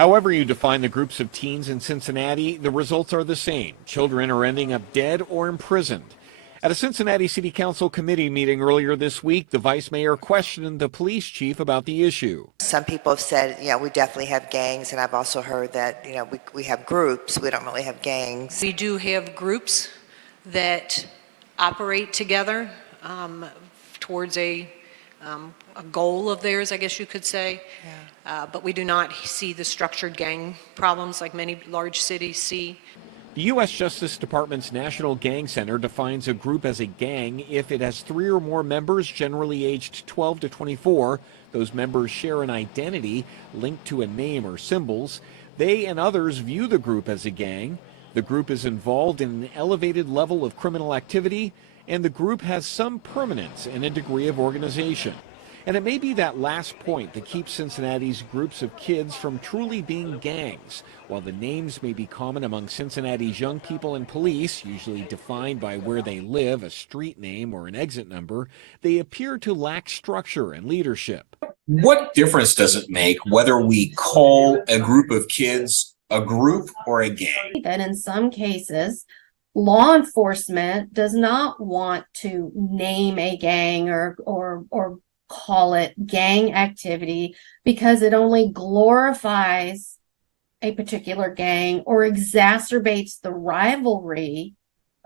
However you define the groups of teens in Cincinnati, the results are the same. Children are ending up dead or imprisoned. At a Cincinnati City Council committee meeting earlier this week, the vice mayor questioned the police chief about the issue. Some people have said, we definitely have gangs, and I've also heard that, we have groups. We don't really have gangs. We do have groups that operate together towards a goal of theirs, I guess you could say. Yeah. But we do not see the structured gang problems like many large cities see. The U.S. Justice Department's National Gang Center defines a group as a gang if it has 3 or more members, generally aged 12 to 24. Those members share an identity linked to a name or symbols. They and others view the group as a gang. The group is involved in an elevated level of criminal activity, and the group has some permanence and a degree of organization. And it may be that last point that keeps Cincinnati's groups of kids from truly being gangs. While the names may be common among Cincinnati's young people and police, usually defined by where they live, a street name or an exit number, they appear to lack structure and leadership. What difference does it make whether we call a group of kids a group or a gang? That in some cases, law enforcement does not want to name a gang or call it gang activity because it only glorifies a particular gang or exacerbates the rivalry,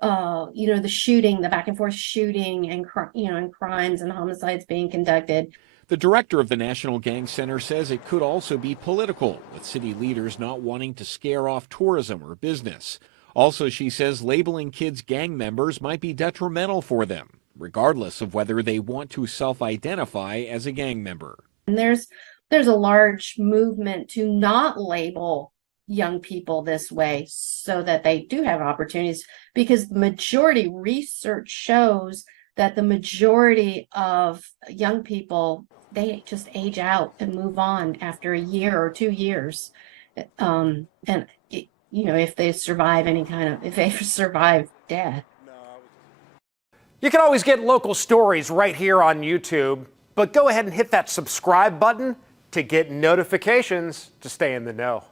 the shooting, the back and forth shooting and crimes and homicides being conducted. The director of the National Gang Center says it could also be political, with city leaders not wanting to scare off tourism or business. Also, she says labeling kids gang members might be detrimental for them, regardless of whether they want to self-identify as a gang member. And there's a large movement to not label young people this way so that they do have opportunities, because the majority research shows that the majority of young people, they just age out and move on after a year or 2 years. If they survive if they survive death. You can always get local stories right here on YouTube, but go ahead and hit that subscribe button to get notifications to stay in the know.